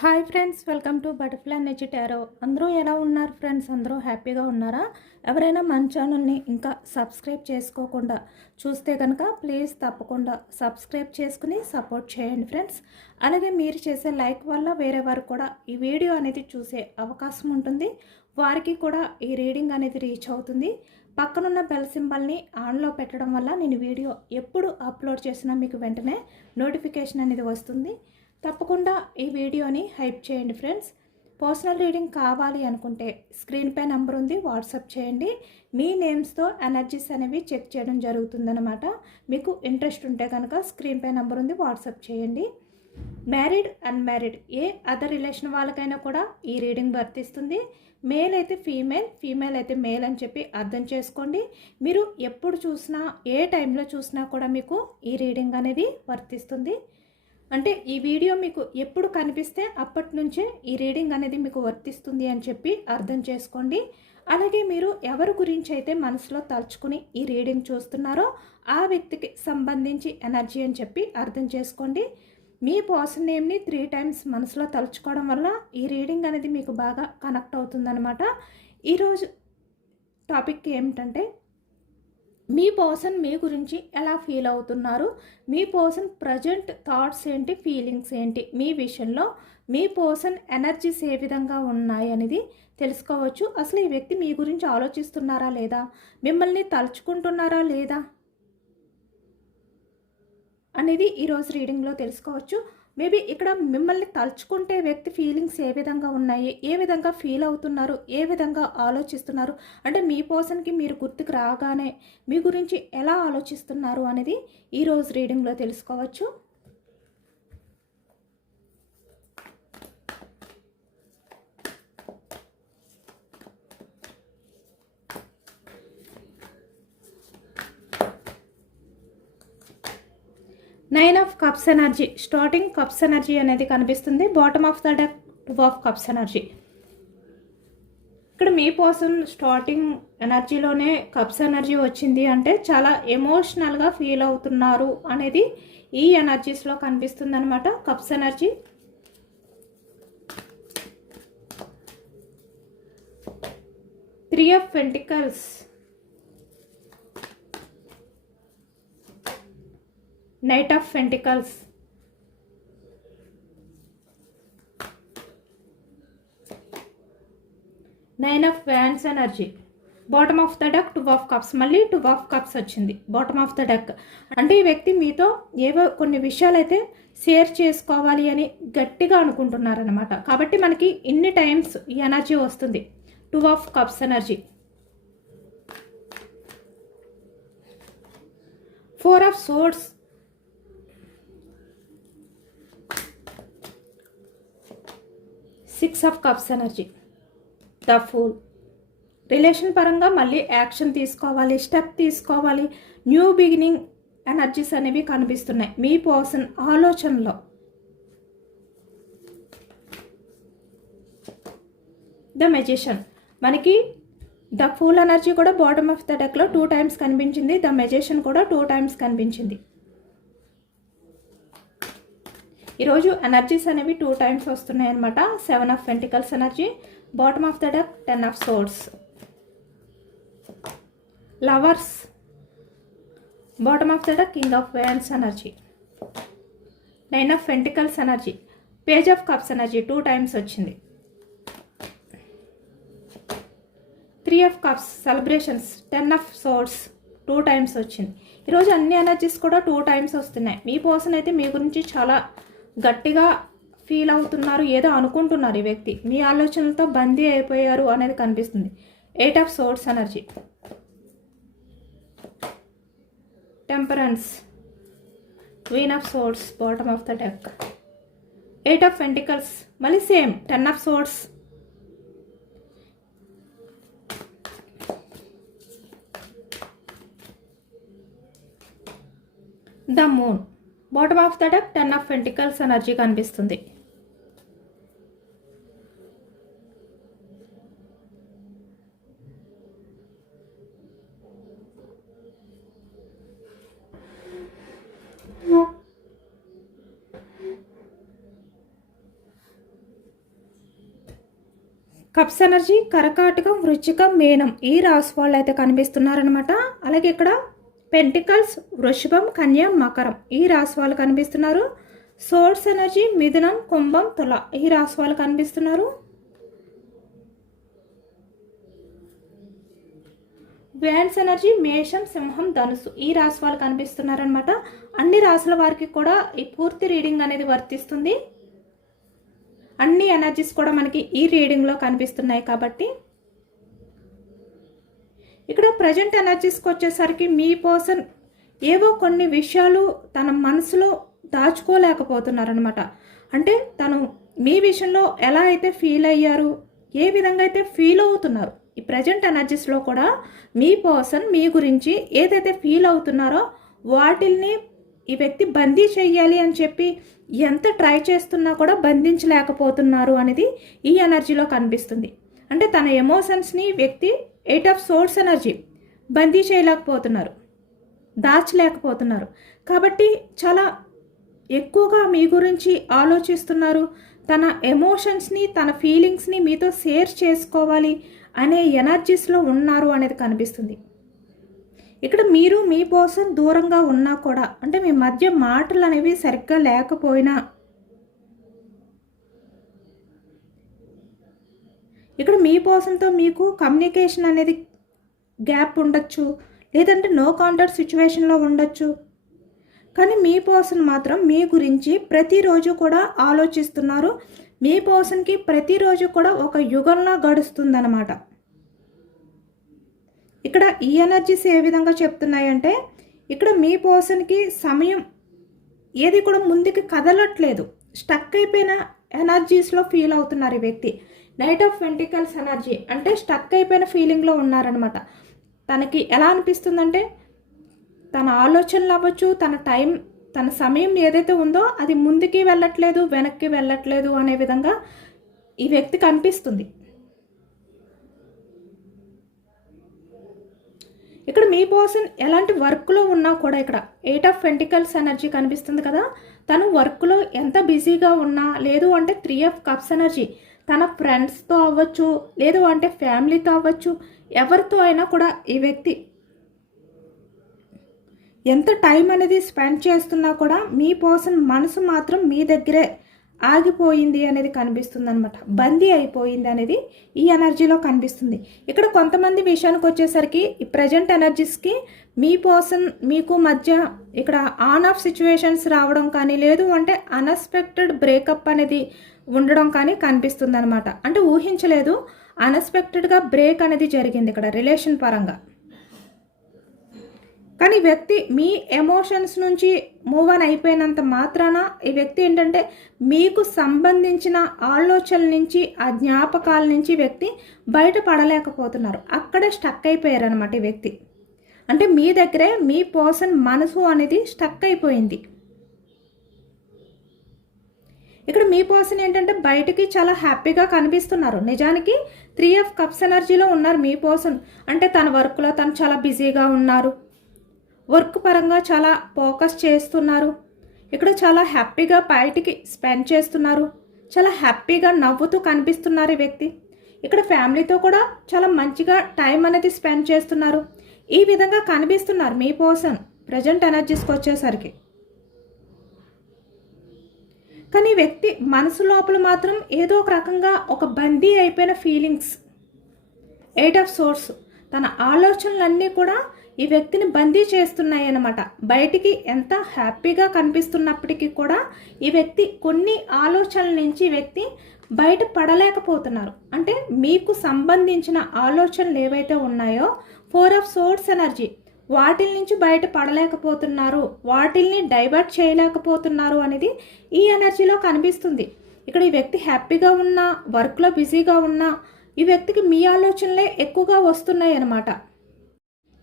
Hi friends, welcome to butterfly energy tarot. అందరూ ఎలా ఉన్నారు ఫ్రెండ్స్? అందరూ హ్యాపీగా ఉన్నారా? ఎవరైనా మన ఛానల్ని ఇంకా సబ్స్క్రైబ్ చేసుకోకుండా చూస్తే కనుక ప్లీజ్ తప్పకుండా సబ్స్క్రైబ్ చేసుకుని సపోర్ట్ చేయండి ఫ్రెండ్స్. అలాగే మీరు చేసే లైక్ వల్ల వేరే వారు కూడా ఈ వీడియో అనేది చూసే అవకాశం ఉంటుంది. వారికి కూడా ఈ రీడింగ్ అనేది రీచ్ అవుతుంది. పక్కనున్న బెల్ సింబల్ని ఆన్లో పెట్టడం వల్ల నేను వీడియో ఎప్పుడు అప్లోడ్ చేసినా మీకు వెంటనే నోటిఫికేషన్ అనేది వస్తుంది. తప్పకుండా ఈ వీడియోని హైప్ చేయండి ఫ్రెండ్స్. పర్సనల్ రీడింగ్ కావాలి అనుకుంటే స్క్రీన్ పై నెంబర్ ఉంది, వాట్సాప్ చేయండి. మీ నేమ్స్తో ఎనర్జీస్ అనేవి చెక్ చేయడం జరుగుతుందన్నమాట. మీకు ఇంట్రెస్ట్ ఉంటే కనుక స్క్రీన్ పై నెంబర్ ఉంది, వాట్సాప్ చేయండి. మ్యారీడ్ అన్మ్యారీడ్ ఏ అదర్ రిలేషన్ వాళ్ళకైనా కూడా ఈ రీడింగ్ వర్తిస్తుంది. మేల్ అయితే ఫీమేల్, ఫీమేల్ అయితే మేల్ అని చెప్పి అర్థం చేసుకోండి. మీరు ఎప్పుడు చూసినా ఏ టైంలో చూసినా కూడా మీకు ఈ రీడింగ్ అనేది వర్తిస్తుంది. అంటే ఈ వీడియో మీకు ఎప్పుడు కనిపిస్తే అప్పటి నుంచే ఈ రీడింగ్ అనేది మీకు వర్తిస్తుంది అని చెప్పి అర్థం చేసుకోండి. అలాగే మీరు ఎవరి గురించి అయితే మనసులో తలుచుకుని ఈ రీడింగ్ చూస్తున్నారో ఆ వ్యక్తికి సంబంధించి ఎనర్జీ అని చెప్పి అర్థం చేసుకోండి. మీ పర్సన్ నేమ్ని 3 టైమ్స్ మనసులో తలుచుకోవడం వల్ల ఈ రీడింగ్ అనేది మీకు బాగా కనెక్ట్ అవుతుందన్నమాట. ఈరోజు టాపిక్ ఏమిటంటే, మీ పర్సన్ మీ గురించి ఎలా ఫీల్ అవుతున్నారు, మీ పర్సన్ ప్రజెంట్ థాట్స్ ఏంటి, ఫీలింగ్స్ ఏంటి, మీ విషయంలో మీ పర్సన్ ఎనర్జీస్ ఏ విధంగా ఉన్నాయి అనేది తెలుసుకోవచ్చు. అసలు ఈ వ్యక్తి మీ గురించి ఆలోచిస్తున్నారా లేదా, మిమ్మల్ని తలుచుకుంటున్నారా లేదా అనేది ఈరోజు రీడింగ్లో తెలుసుకోవచ్చు. మేబీ ఇక్కడ మిమ్మల్ని తలుచుకుంటే వ్యక్తి ఫీలింగ్స్ ఏ విధంగా ఉన్నాయి, ఏ విధంగా ఫీల్ అవుతున్నారు, ఏ విధంగా ఆలోచిస్తున్నారు, అంటే మీ పర్సన్కి మీరు గుర్తుకు రాగానే మీ గురించి ఎలా ఆలోచిస్తున్నారు అనేది ఈరోజు రీడింగ్లో తెలుసుకోవచ్చు. Nine of cups energy, starting cups energy అనేది కనిపిస్తుంది. Bottom of the deck 2 of cups energy. ఇక్కడ మీ పర్సన్ స్టార్టింగ్ ఎనర్జీలోనే కప్స్ ఎనర్జీ వచ్చింది అంటే చాలా ఎమోషనల్గా ఫీల్ అవుతున్నారు అనేది ఈ ఎనర్జీస్లో కనిపిస్తుంది అనమాట. Cups energy, three of pentacles, knight of pentacles, nine of wands energy. Bottom of the deck 2 of cups, మళ్ళీ 2 ఆఫ్ కప్స్ వచ్చింది బాటమ్ ఆఫ్ ద డెక్. అంటే ఈ వ్యక్తి మీతో ఏవో కొన్ని విషయాలు అయితే షేర్ చేసుకోవాలి అని గట్టిగా అనుకుంటున్నారనమాట. కాబట్టి మనకి ఇన్ని టైమ్స్ ఈ ఎనర్జీ వస్తుంది. 2 of cups energy, 4 of swords, 6 of cups energy, the fool. Relation పరంగా మళ్ళీ యాక్షన్ తీసుకోవాలి, స్టెప్ తీసుకోవాలి, న్యూ బిగినింగ్ ఎనర్జీస్ అనేవి కనిపిస్తున్నాయి మీ పర్సన్ ఆలోచనలో. ద మెజిషియన్, మనకి ద ఫూల్ ఎనర్జీ కూడా బాటమ్ ఆఫ్ ద డెక్లో 2 టైమ్స్ కనిపించింది. ద మెజిషియన్ కూడా 2 టైమ్స్ కనిపించింది. ఈరోజు ఎనర్జీస్ అనేవి 2 టైమ్స్ వస్తున్నాయి అనమాట. 7 of pentacles energy, bottom of the deck 10 of swords, lovers, bottom of the deck king of wands energy, 9 of pentacles energy, page of cups energy 2 times వచ్చింది. 3 of cups celebrations, 10 of swords 2 times వచ్చింది. ఈరోజు అన్ని energies కూడా 2 times వస్తున్నాయి. మీ person అయితే మీ గురించి చాలా గట్టిగా ఫీల్ అవుతున్నారు, ఏదో అనుకుంటున్నారు. ఈ వ్యక్తి మీ ఆలోచనలతో బందీ అయిపోయారు అనేది కనిపిస్తుంది. 8 of swords energy, temperance, queen of swords, bottom of the deck, 8 of pentacles, మళ్ళీ same 10 of swords, the moon, bottom of the deck 10 of pentacles energy కనిపిస్తుంది. కప్స్ ఎనర్జీ కర్కాటకం, వృశ్చికం, మీనం ఈ రాశి వాళ్ళు అయితే కనిపిస్తున్నారనమాట. అలాగే ఇక్కడ పెంటికల్స్, వృషభం, కన్య, మకరం ఈ రాశి వాళ్ళు కనిపిస్తున్నారు. సోర్స్ ఎనర్జీ మిథునం, కుంభం, తుల ఈ రాశి వాళ్ళు కనిపిస్తున్నారు. వ్యాన్స్ ఎనర్జీ మేషం, సింహం, ధనుసు ఈ రాశి వాళ్ళు కనిపిస్తున్నారనమాట. అన్ని రాశుల వారికి కూడా ఈ పూర్తి రీడింగ్ అనేది వర్తిస్తుంది. అన్ని ఎనర్జీస్ కూడా మనకి ఈ రీడింగ్లో కనిపిస్తున్నాయి కాబట్టి ఇక్కడ ప్రజెంట్ ఎనర్జీస్కి వచ్చేసరికి మీ పర్సన్ ఏవో కొన్ని విషయాలు తన మనసులో దాచుకోలేకపోతున్నారనమాట. అంటే తను మీ విషయంలో ఎలా అయితే ఫీల్ అయ్యారు, ఏ విధంగా అయితే ఫీల్ అవుతున్నారు, ఈ ప్రజెంట్ ఎనర్జీస్లో కూడా మీ పర్సన్ మీ గురించి ఏదైతే ఫీల్ అవుతున్నారో వాటిల్ని ఈ వ్యక్తి బందీ చెయ్యాలి అని చెప్పి ఎంత ట్రై చేస్తున్నా కూడా బంధించలేకపోతున్నారు అనేది ఈ ఎనర్జీలో కనిపిస్తుంది. అంటే తన ఎమోషన్స్ని వ్యక్తి 8 ఆఫ్ సోర్స్ ఎనర్జీ బందీ చేయలేకపోతున్నారు, దాచలేకపోతున్నారు. కాబట్టి చాలా ఎక్కువగా మీ గురించి ఆలోచిస్తున్నారు. తన ఎమోషన్స్ని, తన ఫీలింగ్స్ని మీతో షేర్ చేసుకోవాలి అనే ఎనర్జీస్లో ఉన్నారు అనేది కనిపిస్తుంది. ఇక్కడ మీరు మీ పర్సన్ దూరంగా ఉన్నా కూడా, అంటే మీ మధ్య మాటలు అనేవి సరిగ్గా లేకపోయినా, ఇక్కడ మీ పర్సన్తో మీకు కమ్యూనికేషన్ అనేది గ్యాప్ ఉండొచ్చు, లేదంటే నో కాంటాక్ట్ సిచ్యువేషన్లో ఉండొచ్చు. కానీ మీ పర్సన్ మాత్రం మీ గురించి ప్రతిరోజు కూడా ఆలోచిస్తున్నారు. మీ పర్సన్కి ప్రతిరోజు కూడా ఒక యుగంలా గడుస్తుందన్నమాట. ఇక్కడ ఈ ఎనర్జీస్ ఏ విధంగా చెప్తున్నాయంటే, ఇక్కడ మీ పర్సన్కి సమయం ఏది కూడా ముందుకు కదలట్లేదు, స్టక్ అయిపోయిన ఎనర్జీస్లో ఫీల్ అవుతున్నారు ఈ వ్యక్తి. నైట్ ఆఫ్ పెంటికల్స్ ఎనర్జీ అంటే స్టక్ అయిపోయిన ఫీలింగ్లో ఉన్నారనమాట. తనకి ఎలా అనిపిస్తుందంటే తన ఆలోచనలు అవ్వచ్చు, తన సమయం ఏదైతే ఉందో అది ముందుకి వెళ్ళట్లేదు, వెనక్కి వెళ్ళట్లేదు అనే విధంగా ఈ వ్యక్తికి అనిపిస్తుంది. ఇక్కడ మీ పర్సన్ ఎలాంటి వర్క్లో ఉన్నా కూడా ఇక్కడ 8 ఆఫ్ పెంటికల్స్ ఎనర్జీ కనిపిస్తుంది కదా. తను వర్క్లో ఎంత బిజీగా ఉన్నా, లేదు అంటే 3 ఆఫ్ కప్స్ ఎనర్జీ తన ఫ్రెండ్స్తో అవ్వచ్చు, లేదు అంటే ఫ్యామిలీతో అవ్వచ్చు, ఎవరితో అయినా కూడా ఈ వ్యక్తి ఎంత టైం అనేది స్పెండ్ చేస్తున్నా కూడా మీ పర్సన్ మనసు మాత్రం మీ దగ్గరే ఆగిపోయింది అనేది కనిపిస్తుంది అనమాట. బందీ అయిపోయింది అనేది ఈ ఎనర్జీలో కనిపిస్తుంది. ఇక్కడ కొంతమంది విషయానికి వచ్చేసరికి ఈ ప్రజెంట్ ఎనర్జీస్కి మీ పర్సన్ మీకు మధ్య ఇక్కడ ఆన్ ఆఫ్ సిచ్యువేషన్స్ రావడం కానీ, లేదు అంటే అన్ఎక్స్పెక్టెడ్ బ్రేకప్ అనేది ఉండడం కానీ కనిపిస్తుంది అనమాట. అంటే ఊహించలేదు, అన్ఎక్స్పెక్టెడ్గా బ్రేక్ అనేది జరిగింది ఇక్కడ రిలేషన్ పరంగా. కానీ వ్యక్తి మీ ఎమోషన్స్ నుంచి మూవ్ ఆన్ అయిపోయినంత మాత్రాన ఈ వ్యక్తి ఏంటంటే మీకు సంబంధించిన ఆలోచనల నుంచి, ఆ జ్ఞాపకాల నుంచి వ్యక్తి బయటపడలేకపోతున్నారు. అక్కడే స్టక్ అయిపోయారు అనమాట ఈ వ్యక్తి. అంటే మీ దగ్గరే మీ పర్సన్ మనసు అనేది స్టక్ అయిపోయింది. ఇక్కడ మీ పర్సన్ ఏంటంటే బయటికి చాలా హ్యాపీగా కనిపిస్తున్నారు. నిజానికి 3 ఆఫ్ కప్స్ ఎనర్జీలో ఉన్నారు మీ పర్సన్. అంటే తన వర్క్లో తను చాలా బిజీగా ఉన్నారు, వర్క్ పరంగా చాలా ఫోకస్ చేస్తున్నారు. ఇక్కడ చాలా హ్యాపీగా బయటికి స్పెండ్ చేస్తున్నారు, చాలా హ్యాపీగా నవ్వుతూ కనిపిస్తున్నారు ఈ వ్యక్తి. ఇక్కడ ఫ్యామిలీతో కూడా చాలా మంచిగా టైం అనేది స్పెండ్ చేస్తున్నారు. ఈ విధంగా కనిపిస్తున్నారు మీ పర్సన్ ప్రజెంట్ ఎనర్జీస్కి వచ్చేసరికి. కానీ వ్యక్తి మనసు లోపల మాత్రం ఏదో ఒక రకంగా ఒక బందీ అయిపోయిన ఫీలింగ్స్. 8 ఆఫ్ సోర్స్ తన ఆలోచనలన్నీ కూడా ఈ వ్యక్తిని బందీ చేస్తున్నాయి అన్నమాట. బయటికి ఎంత హ్యాపీగా కనిపిస్తున్నప్పటికీ కూడా ఈ వ్యక్తి కొన్ని ఆలోచనల నుంచి వ్యక్తి బయట పడలేకపోతున్నారు. అంటే మీకు సంబంధించిన ఆలోచనలు ఏవైతే ఉన్నాయో 4 ఆఫ్ సోర్స్ ఎనర్జీ వాటిల నుంచి బయట పడలేకపోతున్నారు, వాటిల్ని డైవర్ట్ చేయలేకపోతున్నారు అనేది ఈ ఎనర్జీలో కనిపిస్తుంది. ఇక్కడ ఈ వ్యక్తి హ్యాపీగా ఉన్నా, వర్క్లో బిజీగా ఉన్నా ఈ వ్యక్తికి మీ ఆలోచనలే ఎక్కువగా వస్తున్నాయి అన్నమాట.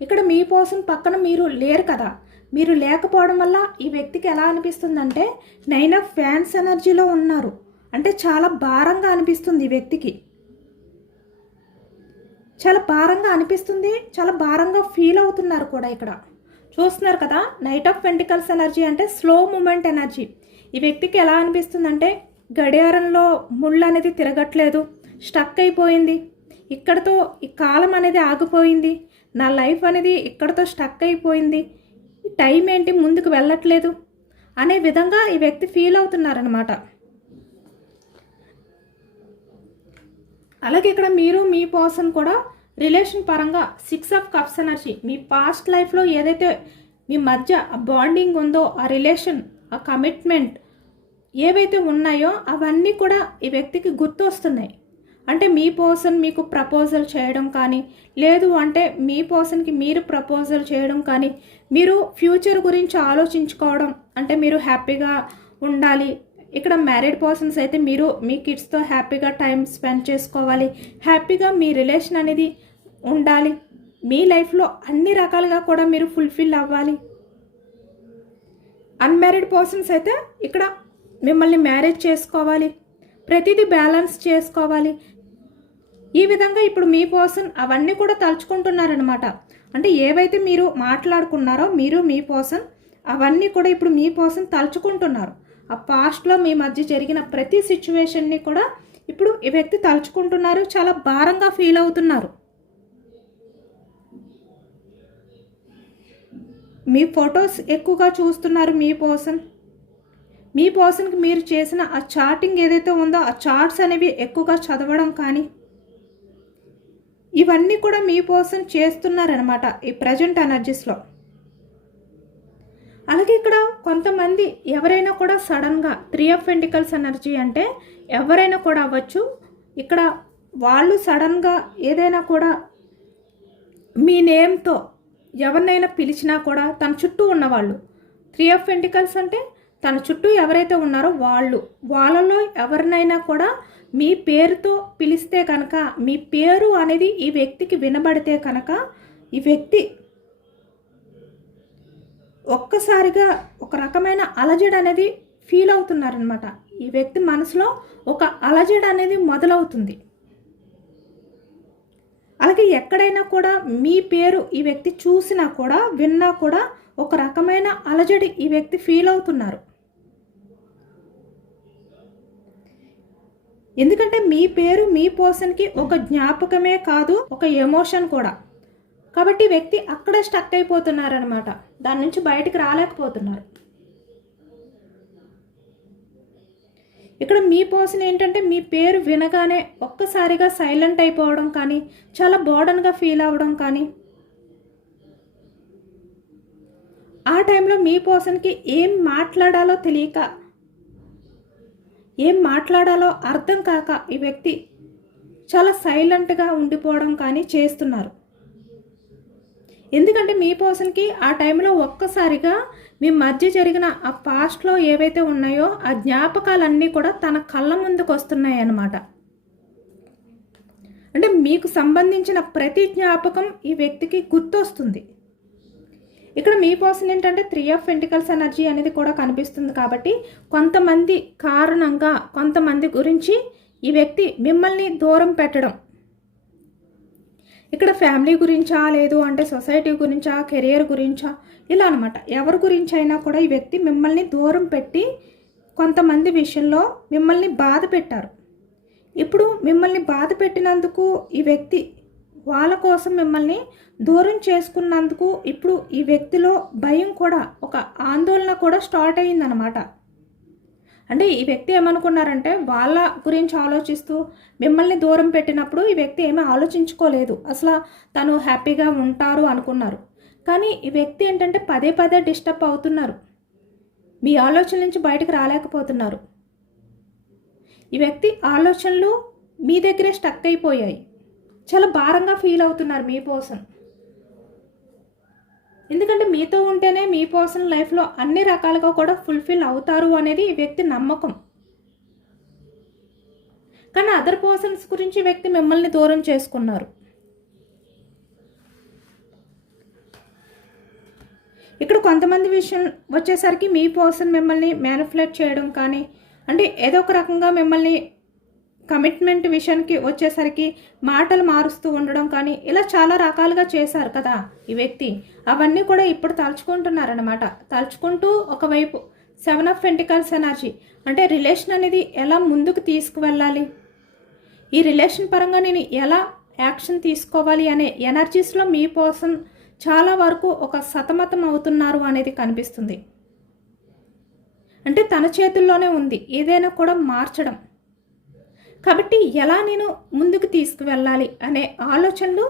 ఇక్కడ మీ పర్సన్ పక్కన మీరు లేరు కదా, మీరు లేకపోవడం వల్ల ఈ వ్యక్తికి ఎలా అనిపిస్తుందంటే 9 ఆఫ్ ఫ్యాన్స్ ఎనర్జీలో ఉన్నారు. అంటే చాలా భారంగా అనిపిస్తుంది ఈ వ్యక్తికి, చాలా భారంగా అనిపిస్తుంది, చాలా భారంగా ఫీల్ అవుతున్నారు కూడా. ఇక్కడ చూస్తున్నారు కదా, నైట్ ఆఫ్ పెంటికల్స్ ఎనర్జీ అంటే స్లో మూమెంట్ ఎనర్జీ. ఈ వ్యక్తికి ఎలా అనిపిస్తుందంటే గడియారంలో ముళ్ళు అనేది తిరగట్లేదు, స్టక్ అయిపోయింది, ఇక్కడతో ఈ కాలం అనేది ఆగిపోయింది, నా లైఫ్ అనేది ఇక్కడతో స్టక్ అయిపోయింది, టైం ఏంటి ముందుకు వెళ్ళట్లేదు అనే విధంగా ఈ వ్యక్తి ఫీల్ అవుతున్నారనమాట. అలాగే ఇక్కడ మీరు మీ పర్సన్ కూడా రిలేషన్ పరంగా 6 of cups energy, me past లైఫ్లో ఏదైతే మీ మధ్య ఆ బాండింగ్ ఉందో, ఆ రిలేషన్, ఆ కమిట్మెంట్ ఏవైతే ఉన్నాయో అవన్నీ కూడా ఈ వ్యక్తికి గుర్తు వస్తున్నాయి. అంటే మీ పర్సన్ మీకు ప్రపోజల్ చేయడం కానీ, లేదు అంటే మీ పర్సన్కి మీరు ప్రపోజల్ చేయడం కానీ, మీరు ఫ్యూచర్ గురించి ఆలోచించుకోవడం, అంటే మీరు హ్యాపీగా ఉండాలి. ఇక్కడ మ్యారీడ్ పర్సన్స్ అయితే మీరు మీ కిడ్స్తో హ్యాపీగా టైం స్పెండ్ చేసుకోవాలి, హ్యాపీగా మీ రిలేషన్ అనేది ఉండాలి, మీ లైఫ్లో అన్ని రకాలుగా కూడా మీరు ఫుల్ఫిల్ అవ్వాలి. అన్మ్యారీడ్ పర్సన్స్ అయితే ఇక్కడ మిమ్మల్ని మ్యారేజ్ చేసుకోవాలి, ప్రతిదీ బ్యాలెన్స్ చేసుకోవాలి. ఈ విధంగా ఇప్పుడు మీ పర్సన్ అవన్నీ కూడా తలుచుకుంటున్నారనమాట. అంటే ఏవైతే మీరు మాట్లాడుకున్నారో మీరు మీ పర్సన్ అవన్నీ కూడా ఇప్పుడు మీ పర్సన్ తలుచుకుంటున్నారు. ఆ పాస్ట్లో మీ మధ్య జరిగిన ప్రతి సిచ్యువేషన్ని కూడా ఇప్పుడు ఈ వ్యక్తి తలుచుకుంటున్నారు, చాలా భారంగా ఫీల్ అవుతున్నారు. మీ ఫొటోస్ ఎక్కువగా చూస్తున్నారు మీ పర్సన్కి మీరు చేసిన ఆ చాటింగ్ ఏదైతే ఉందో ఆ చాట్స్ అనేవి ఎక్కువగా చదవడం కానీ ఇవన్నీ కూడా మీ పర్సన్ చేస్తున్నారనమాట ఈ ప్రజెంట్ ఎనర్జీస్లో. అలాగే ఇక్కడ కొంతమంది ఎవరైనా కూడా సడన్గా 3 ఆఫ్ పెంటికల్స్ ఎనర్జీ అంటే ఎవరైనా కూడా అవ్వచ్చు. ఇక్కడ వాళ్ళు సడన్గా ఏదైనా కూడా మీ నేమ్తో ఎవరినైనా పిలిచినా కూడా తన చుట్టూ ఉన్నవాళ్ళు, 3 ఆఫ్ పెంటికల్స్ అంటే తన చుట్టూ ఎవరైతే ఉన్నారో వాళ్ళలో ఎవరినైనా కూడా మీ పేరుతో పిలిస్తే కనుక, మీ పేరు అనేది ఈ వ్యక్తికి వినబడితే కనుక ఈ వ్యక్తి ఒక్కసారిగా ఒక రకమైన అలజడి అనేది ఫీల్ అవుతున్నారనమాట. ఈ వ్యక్తి మనసులో ఒక అలజడి అనేది మొదలవుతుంది. అలాగే ఎక్కడైనా కూడా మీ పేరు ఈ వ్యక్తి చూసినా కూడా విన్నా కూడా ఒక రకమైన అలజడి ఈ వ్యక్తి ఫీల్ అవుతున్నారు. ఎందుకంటే మీ పేరు మీ పర్సన్కి ఒక జ్ఞాపకమే కాదు, ఒక ఎమోషన్ కూడా. కాబట్టి వ్యక్తి అక్కడే స్టక్ అయిపోతున్నారనమాట, దాని నుంచి బయటికి రాలేకపోతున్నారు. ఇక్కడ మీ పర్సన్ ఏంటంటే మీ పేరు వినగానే ఒక్కసారిగా సైలెంట్ అయిపోవడం కానీ, చాలా బర్డన్గా ఫీల్ అవ్వడం కానీ, ఆ టైంలో మీ పర్సన్కి ఏం మాట్లాడాలో తెలియక, ఏం మాట్లాడాలో అర్థం కాక ఈ వ్యక్తి చాలా సైలెంట్గా ఉండిపోవడం కానీ చేస్తున్నారు. ఎందుకంటే మీ పర్సన్కి ఆ టైంలో ఒక్కసారిగా మీ మధ్య జరిగిన ఆ పాస్ట్లో ఏవైతే ఉన్నాయో ఆ జ్ఞాపకాలన్నీ కూడా తన కళ్ళ ముందుకు వస్తున్నాయి అన్నమాట. అంటే మీకు సంబంధించిన ప్రతి జ్ఞాపకం ఈ వ్యక్తికి గుర్తొస్తుంది. ఇక్కడ మీ పర్సన్ ఏంటంటే 3 ఆఫ్ పెంటికల్స్ ఎనర్జీ అనేది కూడా కనిపిస్తుంది. కాబట్టి కొంతమంది కారణంగా కొంతమంది గురించి ఈ వ్యక్తి మిమ్మల్ని దూరం పెట్టడం, ఇక్కడ ఫ్యామిలీ గురించా, లేదు అంటే సొసైటీ గురించా, కెరియర్ గురించా, ఇలా అనమాట. ఎవరి గురించి అయినా కూడా ఈ వ్యక్తి మిమ్మల్ని దూరం పెట్టి కొంతమంది విషయంలో మిమ్మల్ని బాధ పెట్టారు. ఇప్పుడు మిమ్మల్ని బాధ పెట్టినందుకు ఈ వ్యక్తి వాళ్ళ కోసం మిమ్మల్ని దూరం చేసుకున్నందుకు ఇప్పుడు ఈ వ్యక్తిలో భయం కూడా, ఒక ఆందోళన కూడా స్టార్ట్ అయ్యిందనమాట. అంటే ఈ వ్యక్తి ఏమనుకున్నారంటే వాళ్ళ గురించి ఆలోచిస్తూ మిమ్మల్ని దూరం పెట్టినప్పుడు ఈ వ్యక్తి ఏమీ ఆలోచించుకోలేదు, అసలు తను హ్యాపీగా ఉంటారు అనుకున్నారు. కానీ ఈ వ్యక్తి ఏంటంటే పదే పదే డిస్టర్బ్ అవుతున్నారు, మీ ఆలోచన నుంచి బయటకు రాలేకపోతున్నారు. ఈ వ్యక్తి ఆలోచనలు మీ దగ్గరే స్టక్ అయిపోయాయి, చాలా భారంగా ఫీల్ అవుతున్నారు మీ పర్సన్. ఎందుకంటే మీతో ఉంటేనే మీ పర్సన్ లైఫ్లో అన్ని రకాలుగా కూడా ఫుల్ఫిల్ అవుతారు అనేది ఈ వ్యక్తి నమ్మకం. కానీ అదర్ పర్సన్స్ గురించి వ్యక్తి మిమ్మల్ని దూరం చేసుకున్నారు. ఇక్కడ కొంతమంది విషయం వచ్చేసరికి మీ పర్సన్ మిమ్మల్ని మ్యానిపులేట్ చేయడం కానీ, అంటే ఏదో ఒక రకంగా మిమ్మల్ని కమిట్మెంట్ విషయానికి వచ్చేసరికి మాటలు మారుస్తూ ఉండడం కానీ, ఇలా చాలా రకాలుగా చేశారు కదా ఈ వ్యక్తి. అవన్నీ కూడా ఇప్పుడు తలుచుకుంటున్నారనమాట. తలుచుకుంటూ ఒకవైపు 7 ఆఫ్ పెంటికల్స్ ఎనర్జీ అంటే రిలేషన్ అనేది ఎలా ముందుకు తీసుకువెళ్ళాలి, ఈ రిలేషన్ పరంగా నేను ఎలా యాక్షన్ తీసుకోవాలి అనే ఎనర్జీస్లో మీ పర్సన్ చాలా వరకు ఒక సతమతం అవుతున్నారు అనేది కనిపిస్తుంది. అంటే తన చేతుల్లోనే ఉంది ఏదైనా కూడా మార్చడం. కాబట్టి ఎలా నేను ముందుకు తీసుకువెళ్ళాలి అనే ఆలోచనలు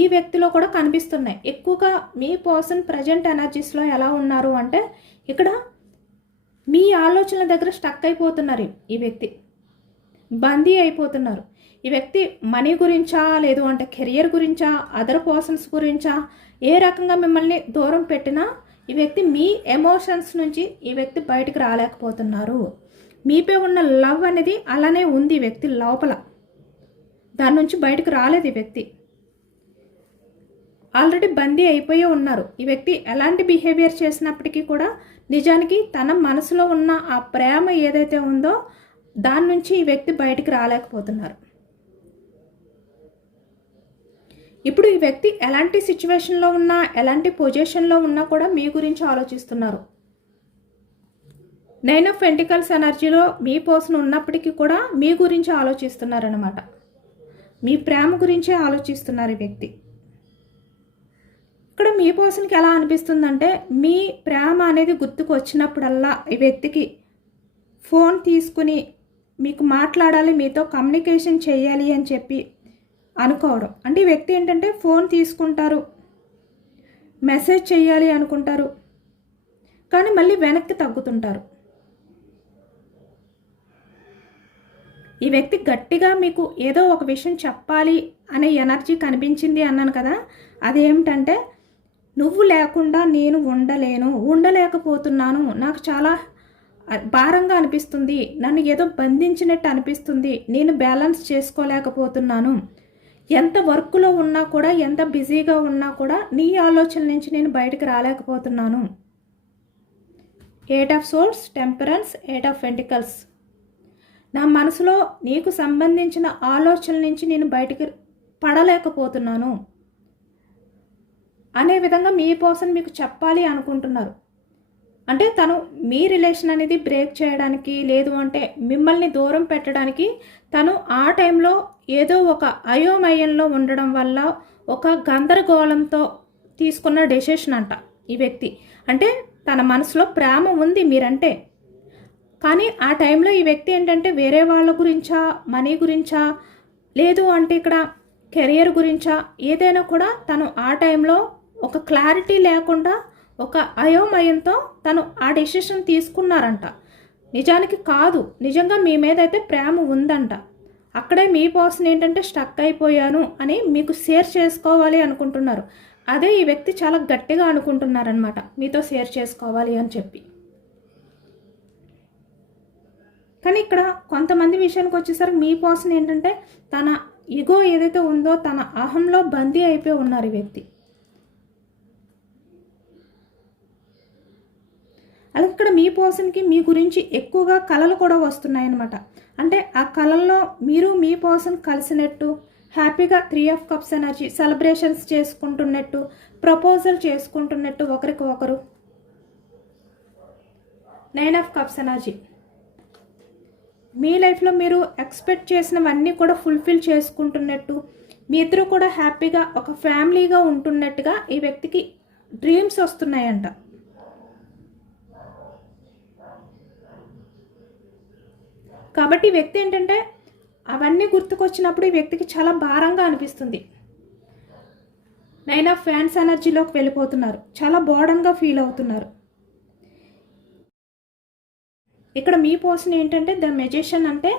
ఈ వ్యక్తిలో కూడా కనిపిస్తున్నాయి. ఎక్కువగా మీ పర్సన్ ప్రజెంట్ ఎనర్జీస్లో ఎలా ఉన్నారు అంటే ఇక్కడ మీ ఆలోచనల దగ్గర స్టక్ అయిపోతున్నారు. ఈ వ్యక్తి బందీ అయిపోతున్నారు. ఈ వ్యక్తి మనీ గురించా, లేదు అంటే కెరియర్ గురించా, అదర్ పర్సన్స్ గురించా, ఏ రకంగా మిమ్మల్ని దూరం పెట్టినా ఈ వ్యక్తి మీ ఎమోషన్స్ నుంచి ఈ వ్యక్తి బయటికి రాలేకపోతున్నారు. మీపై ఉన్న లవ్ అనేది అలానే ఉంది ఈ వ్యక్తి లోపల, దాని నుంచి బయటకు రాలేదు ఈ వ్యక్తి. ఆల్రెడీ బందీ అయిపోయి ఉన్నారు. ఈ వ్యక్తి ఎలాంటి బిహేవియర్ చేసినప్పటికీ కూడా నిజానికి తన మనసులో ఉన్న ఆ ప్రేమ ఏదైతే ఉందో దాని నుంచి ఈ వ్యక్తి బయటికి రాలేకపోతున్నారు. ఇప్పుడు ఈ వ్యక్తి ఎలాంటి సిచ్యువేషన్లో ఉన్నా, ఎలాంటి పొజిషన్లో ఉన్నా కూడా మీ గురించి ఆలోచిస్తున్నారు. 9 ఆఫ్ పెంటికల్స్ ఎనర్జీలో మీ పర్సన్ ఉన్నప్పటికీ కూడా మీ గురించి ఆలోచిస్తున్నారన్నమాట. మీ ప్రేమ గురించే ఆలోచిస్తున్నారు ఈ వ్యక్తి. ఇక్కడ మీ పర్సన్కి ఎలా అనిపిస్తుందంటే మీ ప్రేమ అనేది గుర్తుకు వచ్చినప్పుడల్లా ఈ వ్యక్తికి ఫోన్ తీసుకుని మీకు మాట్లాడాలి, మీతో కమ్యూనికేషన్ చేయాలి అని చెప్పి అనుకోవడం. అంటే ఈ వ్యక్తి ఏంటంటే ఫోన్ తీసుకుంటారు, మెసేజ్ చేయాలి అనుకుంటారు, కానీ మళ్ళీ వెనక్కి తగ్గుతుంటారు. ఈ వ్యక్తి గట్టిగా మీకు ఏదో ఒక విషయం చెప్పాలి అనే ఎనర్జీ కనిపించింది అన్నాను కదా, అదేమిటంటే నువ్వు లేకుండా నేను ఉండలేకపోతున్నాను, నాకు చాలా భారంగా అనిపిస్తుంది, నన్ను ఏదో బంధించినట్టు అనిపిస్తుంది, నేను బ్యాలెన్స్ చేసుకోలేకపోతున్నాను, ఎంత వర్క్లో ఉన్నా కూడా, ఎంత బిజీగా ఉన్నా కూడా నీ ఆలోచన నుంచి నేను బయటకు రాలేకపోతున్నాను. 8 of swords, temperance, 8 of pentacles. నా మనసులో నీకు సంబంధించిన ఆలోచనల నుంచి నేను బయటికి పడలేకపోతున్నాను అనే విధంగా మీ పర్సన్ మీకు చెప్పాలి అనుకుంటున్నారు. అంటే తను మీ రిలేషన్ అనేది బ్రేక్ చేయడానికి, లేదు అంటే మిమ్మల్ని దూరం పెట్టడానికి తను ఆ టైంలో ఏదో ఒక అయోమయంలో ఉండడం వల్ల, ఒక గందరగోళంతో తీసుకున్న డెసిషన్ అంట ఈ వ్యక్తి. అంటే తన మనసులో ప్రేమ ఉంది మీరంటే, కానీ ఆ టైంలో ఈ వ్యక్తి ఏంటంటే వేరే వాళ్ళ గురించా, మనీ గురించా, లేదు అంటే ఇక్కడ కెరియర్ గురించా, ఏదైనా కూడా తను ఆ టైంలో ఒక క్లారిటీ లేకుండా ఒక అయోమయంతో తను ఆ డెసిషన్ తీసుకున్నారంట. నిజానికి కాదు, నిజంగా మీ మీద అయితే ప్రేమ ఉందంట. అక్కడే మీ పర్సన్ ఏంటంటే స్టక్ అయిపోయాను అని మీకు షేర్ చేసుకోవాలి అనుకుంటున్నారు. అదే ఈ వ్యక్తి చాలా గట్టిగా అనుకుంటున్నారనమాట, మీతో షేర్ చేసుకోవాలి అని చెప్పి. కానీ ఇక్కడ కొంతమంది విషయానికి వచ్చేసరికి మీ పర్సన్ ఏంటంటే తన ఈగో ఏదైతే ఉందో తన అహంలో బందీ అయిపోయి ఉన్నారు ఈ వ్యక్తి. అలాగే ఇక్కడ మీ పర్సన్కి మీ గురించి ఎక్కువగా కళలు కూడా వస్తున్నాయన్నమాట. అంటే ఆ కళల్లో మీరు మీ పర్సన్ కలిసినట్టు, హ్యాపీగా 3 ఆఫ్ కప్స్ ఎనర్జీ సెలబ్రేషన్స్ చేసుకుంటున్నట్టు, ప్రపోజల్ చేసుకుంటున్నట్టు ఒకరికి ఒకరు. 9 ఆఫ్ కప్స్ ఎనర్జీ. మీ లైఫ్లో మీరు ఎక్స్పెక్ట్ చేసినవన్నీ కూడా ఫుల్ఫిల్ చేసుకుంటున్నట్టు, మీ ఇద్దరు కూడా హ్యాపీగా ఒక ఫ్యామిలీగా ఉంటున్నట్టుగా ఈ వ్యక్తికి డ్రీమ్స్ వస్తున్నాయంట. కాబట్టి ఈ వ్యక్తి ఏంటంటే అవన్నీ గుర్తుకొచ్చినప్పుడు ఈ వ్యక్తికి చాలా భారంగా అనిపిస్తుంది. 9 ఆఫ్ ఫ్యాన్స్ ఎనర్జీలోకి వెళ్ళిపోతున్నారు, చాలా బోర్డన్గా ఫీల్ అవుతున్నారు. ఇక్కడ మీ పర్సన్ ఏంటంటే ద మెజిషియన్, అంటే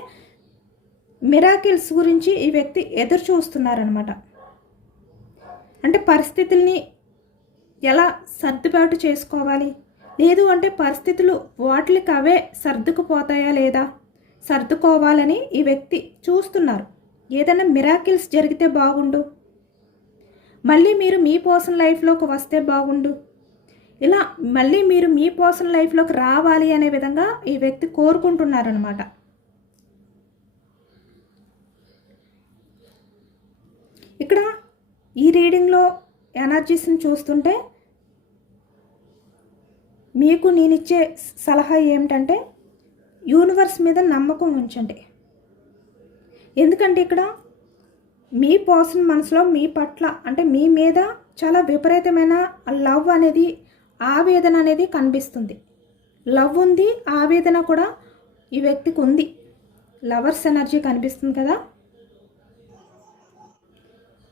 మిరాకిల్స్ గురించి ఈ వ్యక్తి ఎదురు చూస్తున్నారనమాట. అంటే పరిస్థితుల్ని ఎలా సర్దుబాటు చేసుకోవాలి, లేదు అంటే పరిస్థితులు వాటికి అవే సర్దుకుపోతాయా లేదా సర్దుకోవాలని ఈ వ్యక్తి చూస్తున్నారు. ఏదైనా మిరాకిల్స్ జరిగితే బాగుండు, మళ్ళీ మీరు మీ పర్సన్ లైఫ్లోకి వస్తే బాగుండు, ఇలా మళ్ళీ మీరు మీ పర్సన్ లైఫ్లోకి రావాలి అనే విధంగా ఈ వ్యక్తి కోరుకుంటున్నారనమాట. ఇక్కడ ఈ రీడింగ్లో ఎనర్జీస్ని చూస్తుంటే మీకు నేనిచ్చే సలహా ఏమిటంటే యూనివర్స్ మీద నమ్మకం ఉంచండి. ఎందుకంటే ఇక్కడ మీ పర్సన్ మనసులో మీ పట్ల అంటే మీ మీద చాలా విపరీతమైన లవ్ అనేది, ఆవేదన అనేది కనిపిస్తుంది. లవ్ ఉంది, ఆవేదన కూడా ఈ వ్యక్తికి ఉంది. లవర్స్ ఎనర్జీ కనిపిస్తుంది కదా.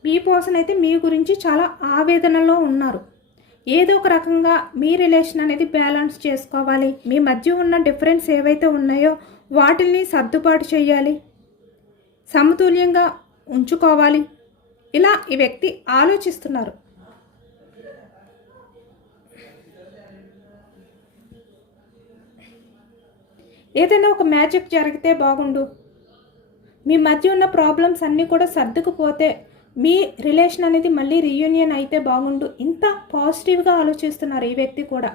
మీ పర్సన్ అయితే మీ గురించి చాలా ఆవేదనలో ఉన్నారు. ఏదో ఒక రకంగా మీ రిలేషన్ అనేది బ్యాలెన్స్ చేసుకోవాలి. మీ మధ్య ఉన్న డిఫరెన్స్ ఏవైతే ఉన్నాయో వాటిని సర్దుబాటు చేయాలి, సమతుల్యంగా ఉంచుకోవాలి. ఇలా ఈ వ్యక్తి ఆలోచిస్తున్నారు. ఏదైనా ఒక మ్యాజిక్ జరిగితే బాగుండు, మీ మధ్య ఉన్న ప్రాబ్లమ్స్ అన్నీ కూడా సర్దుకుపోతే మీ రిలేషన్ అనేది మళ్ళీ రీయూనియన్ అయితే బాగుండు. ఇంత పాజిటివ్గా ఆలోచిస్తున్నారు ఈ వ్యక్తి కూడా.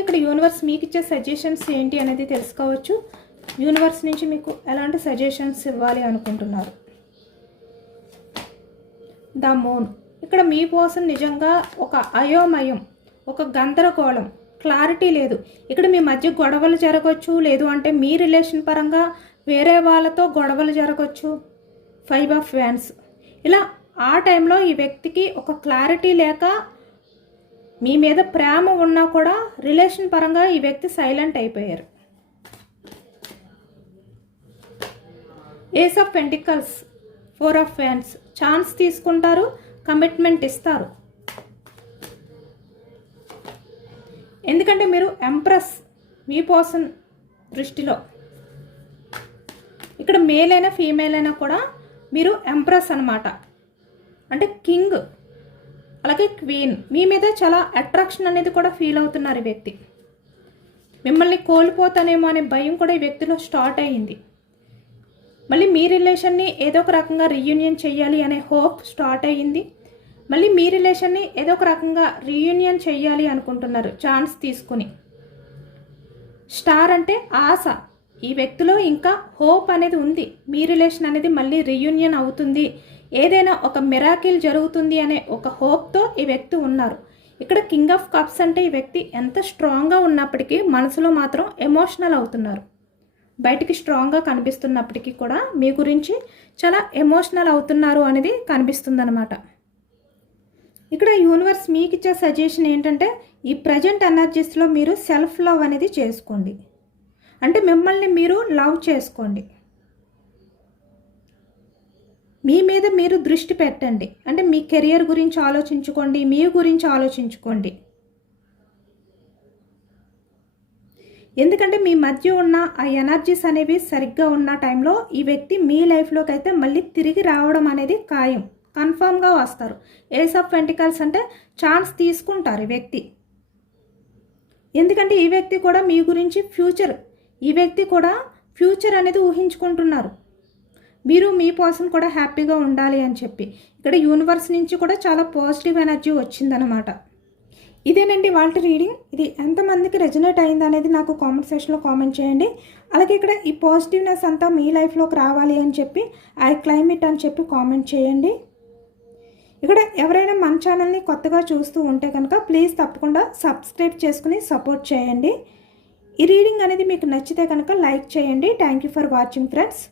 ఇక్కడ యూనివర్స్ మీకు ఇచ్చే సజెషన్స్ ఏంటి అనేది తెలుసుకోవచ్చు. యూనివర్స్ నుంచి మీకు ఎలాంటి సజెషన్స్ ఇవ్వాలి అనుకుంటున్నారు. The moon. ఇక్కడ మీ కోసం నిజంగా ఒక అయోమయం, ఒక గందరగోళం, క్లారిటీ లేదు. ఇక్కడ మీ మధ్య గొడవలు జరగవచ్చు, లేదు అంటే మీ రిలేషన్ పరంగా వేరే వాళ్ళతో గొడవలు జరగవచ్చు. 5 ఆఫ్ వ్యాండ్స్. ఇలా ఆ టైంలో ఈ వ్యక్తికి ఒక క్లారిటీ లేక, మీ మీద ప్రేమ ఉన్నా కూడా రిలేషన్ పరంగా ఈ వ్యక్తి సైలెంట్ అయిపోయారు. Ace of pentacles, 4 of wands. Chance తీసుకుంటారు, కమిట్మెంట్ ఇస్తారు. ఎందుకంటే మీరు ఎంప్రెస్ మీ పర్సన్ దృష్టిలో. ఇక్కడ మేల్ అయినా ఫీమేల్ అయినా కూడా మీరు ఎంప్రెస్ అన్నమాట. అంటే కింగ్, అలాగే క్వీన్. మీ మీద చాలా అట్రాక్షన్ అనేది కూడా ఫీల్ అవుతున్నారు ఈ వ్యక్తి. మిమ్మల్ని కోల్పోతానేమో అనే భయం కూడా ఈ వ్యక్తిలో స్టార్ట్ అయ్యింది. మళ్ళీ మీ రిలేషన్ని ఏదో ఒక రకంగా రీయూనియన్ చేయాలి అనే హోప్ స్టార్ట్ అయ్యింది. మళ్ళీ మీ రిలేషన్ని ఏదో ఒక రకంగా రీయూనియన్ చేయాలి అనుకుంటున్నారు ఛాన్స్ తీసుకుని. స్టార్ అంటే ఆశ. ఈ వ్యక్తిలో ఇంకా హోప్ అనేది ఉంది. మీ రిలేషన్ అనేది మళ్ళీ రీయూనియన్ అవుతుంది, ఏదైనా ఒక మిరాకిల్ జరుగుతుంది అనే ఒక హోప్తో ఈ వ్యక్తి ఉన్నారు. ఇక్కడ కింగ్ ఆఫ్ కప్స్ అంటే ఈ వ్యక్తి ఎంత స్ట్రాంగ్గా ఉన్నప్పటికీ మనసులో మాత్రం ఎమోషనల్ అవుతున్నారు. బయటికి స్ట్రాంగ్గా కనిపిస్తున్నప్పటికీ కూడా మీ గురించి చాలా ఎమోషనల్ అవుతున్నారు అనేది కనిపిస్తుంది అన్నమాట. ఇక్కడ యూనివర్స్ మీకు ఇచ్చే సజెషన్ ఏంటంటే, ఈ ప్రజెంట్ ఎనర్జీస్లో మీరు సెల్ఫ్ లవ్ అనేది చేసుకోండి. అంటే మిమ్మల్ని మీరు లవ్ చేసుకోండి. మీ మీద మీరు దృష్టి పెట్టండి. అంటే మీ కెరియర్ గురించి ఆలోచించుకోండి, మీ గురించి ఆలోచించుకోండి. ఎందుకంటే మీ మధ్య ఉన్న ఆ ఎనర్జీస్ అనేవి సరిగ్గా ఉన్న టైంలో ఈ వ్యక్తి మీ లైఫ్లోకి అయితే మళ్ళీ తిరిగి రావడం అనేది ఖాయం, కన్ఫామ్గా వస్తారు. ఏస్ ఆఫ్ పెంటికల్స్ అంటే ఛాన్స్ తీసుకుంటారు ఈ వ్యక్తి. ఎందుకంటే ఈ వ్యక్తి కూడా మీ గురించి ఈ వ్యక్తి కూడా ఫ్యూచర్ అనేది ఊహించుకుంటున్నారు. మీరు మీ పర్సన్ కూడా హ్యాపీగా ఉండాలి అని చెప్పి ఇక్కడ యూనివర్స్ నుంచి కూడా చాలా పాజిటివ్ ఎనర్జీ వచ్చిందనమాట. ఇదేనండి వాళ్ళ రీడింగ్. ఇది ఎంతమందికి రెజనేట్ అయింది అనేది నాకు కామెంట్ సెక్షన్లో కామెంట్ చేయండి. అలాగే ఇక్కడ ఈ పాజిటివ్నెస్ అంతా మీ లైఫ్లోకి రావాలి అని చెప్పి ఐ క్లైమ్ ఇట్ అని చెప్పి కామెంట్ చేయండి. ఇక్కడ ఎవరైనా మన ఛానల్ని కొత్తగా చూస్తూ ఉంటే కనుక ప్లీజ్ తప్పకుండా సబ్స్క్రైబ్ చేసుకుని సపోర్ట్ చేయండి. ఈ రీడింగ్ అనేది మీకు నచ్చితే కనుక లైక్ చేయండి. Thank you for watching friends.